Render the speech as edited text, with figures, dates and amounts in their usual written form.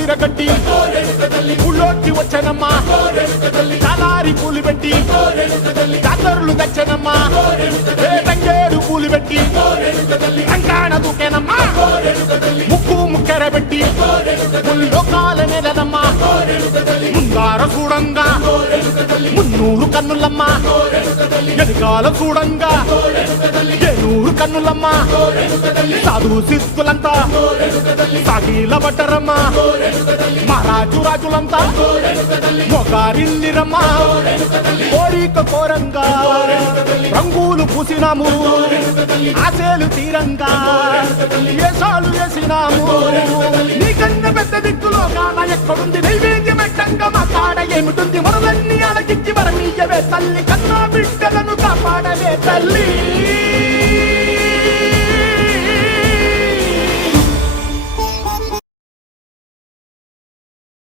విరగట్టి ఊళ్ళోకి వచ్చనమ్మా చాలారి పూలు పెట్టి జాతరులు తెచ్చనమ్మా తంగేడు పూలు పెట్టి రంగాణ దూకేనమ్మా ముక్కు ముక్కెర పెట్టి ముల్లోకాల నెలనమ్మా ముందార చూడంగా మున్నూరు కన్నులమ్మా ఎనకాల చూడంగా ఏనూరు కన్నులమ్మా సాధు సిద్ధులంతా సాగిల పట్టరమ్మా మహారాజు రాజులంతా మొగారిల్లిరమ్మా కోరిక కోరంగా రంగులు పూసినాము ఆశలు తీరంగా ఏసాలు వేసినాము నీకన్నా పెద్ద దిక్కులో కాన ఎక్కడుంది నైవేద్యం పెట్టంగా మా కాడ ఏమిటుంది మనలన్నీ అలకించి మరమీయవే తల్లి